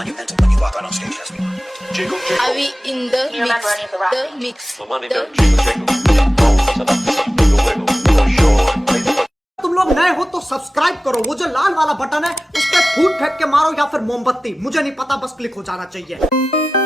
one you enter when you walk out on stage. That's me. Jiggle, Are jiggle. we in the You remember any of the rap? mix? My money don't jiggle, jiggle. Bones and up, wiggle, wiggle. For sure. Play the तुम लोग नए हो तो subscribe करो, वो जो लाल वाला button है उस पर फूट फेंक के मारो या फिर मोमबत्ती, मुझे नहीं पता, बस क्लिक हो जाना चाहिए।